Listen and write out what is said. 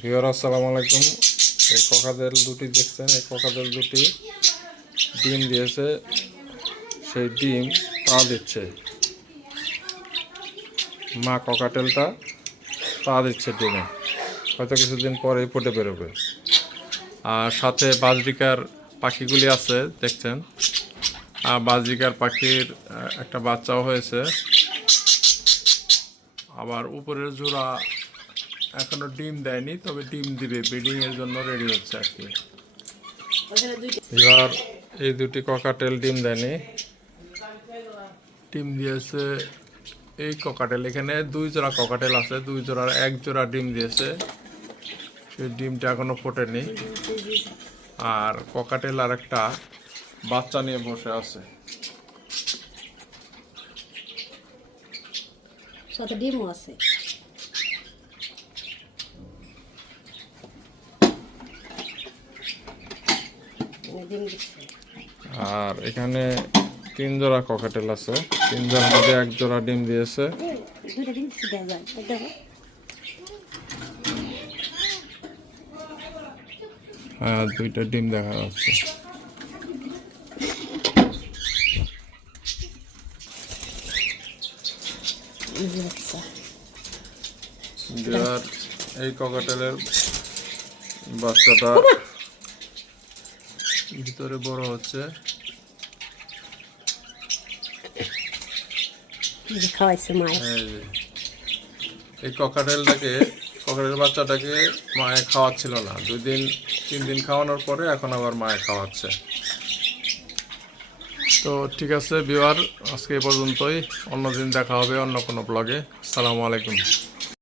Viewer আসসালামু আলাইকুম। এই ককাটেল দুটি দেখছেন, এই ককাটেল দুটি ডিম দিয়েছে। সেই ডিম তা দিচ্ছে, মা ককাটেলটা তা দিচ্ছে ডিমে। হয়তো কিছুদিন পরেই ফুটে বেরোবে। আর সাথে বাজরিকার পাখিগুলি আছে দেখছেন। আর বাজরিকার পাখির একটা বাচ্চাও হয়েছে। আবার উপরের জোড়া এখনো ডিম দেয়নি, তবে ডিম দিবে, ব্রিডিং এর জন্য রেডি হচ্ছে আর কি। এবার এই দুটি ককাটেল ডিম দেয়নি, ডিম দিয়েছে এই ককাটেল। এখানে দুই জোড়া ককাটেল আছে, দুই জোড়ার এক জোড়া ডিম দিয়েছে, সেই ডিমটা এখনো ফোটেনি। আর ককাটেল আর একটা বাচ্চা নিয়ে বসে আছে। সাথে ডিমও আছে। আর এখানে তিন জোড়া ককাটেল আছে, তিন জোড়ার মধ্যে এক জোড়া ডিম দিয়েছে। হ্যাঁ, দুইটা ডিম দেখা যাচ্ছে। এবার এই ককাটেলের বাচ্চাটা ভিতরে বড় হচ্ছে। এই ককাটেল বাচ্চাটাকে মায়ে খাওয়াচ্ছিল না, 2-3 দিন খাওয়ানোর পরে এখন আবার মায়ে খাওয়াচ্ছে। তো ঠিক আছে ভিউয়ার, আজকে এই পর্যন্তই। অন্যদিন দেখা হবে অন্য কোনো ব্লগে। আসসালামু আলাইকুম।